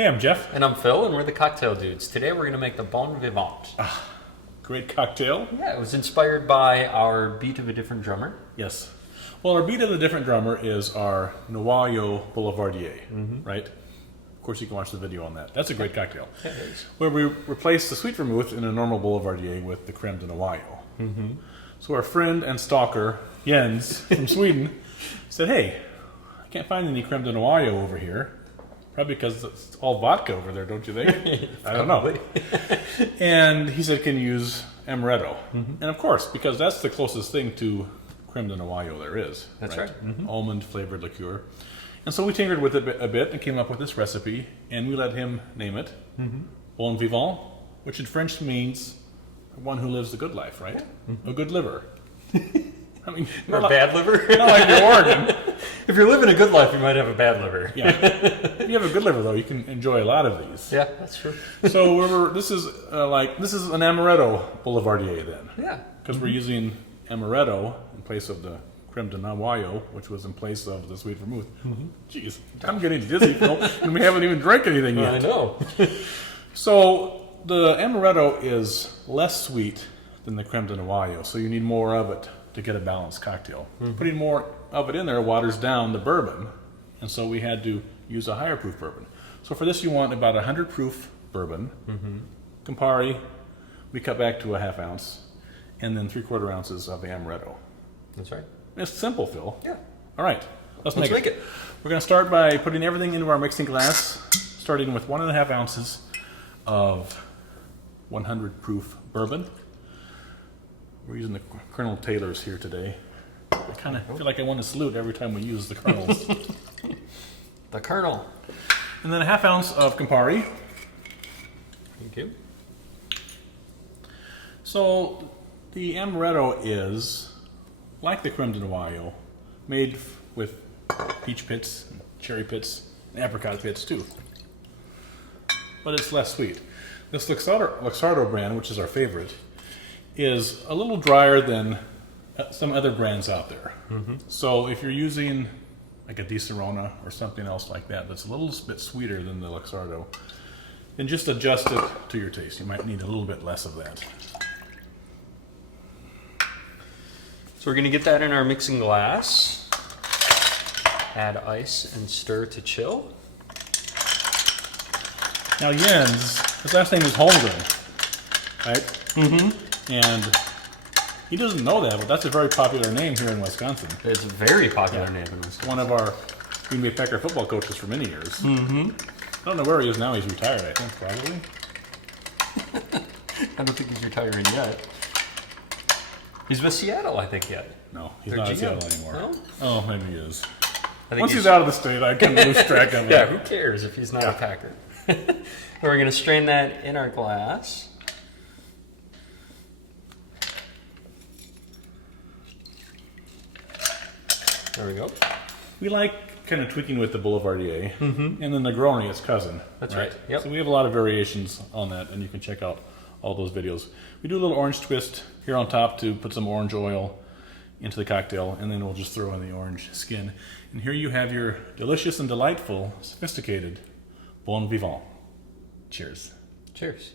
Hey, I'm Jeff. And I'm Phil, and we're the Cocktail Dudes. Today we're going to make the Bon Vivant. Great cocktail. Yeah, it was inspired by our Beat of a Different Drummer. Yes. Well, our beat of the different drummer is our Noyo Boulevardier, right? Of course, you can watch the video on that. That's a great cocktail. Yeah, it is. Where we replace the sweet vermouth in a normal Boulevardier with the creme de Noyo. So our friend and stalker, Jens, from Sweden, said, hey, I can't find any creme de Noyo over here. Probably because it's all vodka over there, don't you think? I don't know. And he said, can you use amaretto? And of course, because that's the closest thing to creme de Noyo there is. That's right. Almond flavored liqueur. And so we tinkered with it a bit and came up with this recipe, and we let him name it. Bon Vivant, which in French means one who lives a good life, right? A good liver. I mean, Or a bad liver? Not like you're Oregon. If you're living a good life, you might have a bad liver. Yeah. If you have a good liver, though, you can enjoy a lot of these. Yeah, that's true. So this is an amaretto Boulevardier then. Yeah. Because we're using amaretto in place of the creme de Noyo, which was in place of the sweet vermouth. Jeez, I'm getting dizzy, Phil, and we haven't even drank anything yet. I know. So the amaretto is less sweet than the creme de Noyo, so you need more of it to get a balanced cocktail. Putting more of it in there waters down the bourbon, and so we had to use a higher proof bourbon. So for this you want about 100 proof bourbon. Campari, we cut back to a half ounce, and then 3/4 ounces of amaretto. That's right. It's simple, Phil. Yeah. All right, let's Make make it. We're going to start by putting everything into our mixing glass, starting with 1.5 ounces of 100 proof bourbon. We're using the Colonel Taylors here today. I kind of feel like I want to salute every time we use the Colonels. The Colonel. And then a half ounce of Campari. Thank you. So the amaretto is like the creme de Noyo, made with peach pits, and cherry pits, and apricot pits too. But it's less sweet. This Luxardo brand, which is our favorite, is a little drier than some other brands out there. So if you're using like a Di Serrano or something else like that that's a little bit sweeter than the Luxardo, then just adjust it to your taste. You might need a little bit less of that. So we're going to get that in our mixing glass. Add ice and stir to chill. Now Jens, his last name is Holmgren, right? And he doesn't know that, but that's a very popular name here in Wisconsin. It's a very popular name in Wisconsin. One of our Green Bay Packer football coaches for many years. I don't know where he is now. He's retired, I think, probably. I don't think he's retiring yet. He's with Seattle, I think, yet. No, he's Their not in GM. Seattle anymore. No? Oh, maybe he is. I think Once he's out of the state, I can lose track of it. Yeah, who cares if he's not a Packer? We're going to strain that in our glass. There we go. We like kind of tweaking with the Boulevardier, and the Negroni, its cousin. That's right. Yep. So we have a lot of variations on that, and you can check out all those videos. We do a little orange twist here on top to put some orange oil into the cocktail, and then we'll just throw in the orange skin. And here you have your delicious and delightful, sophisticated Bon Vivant. Cheers. Cheers.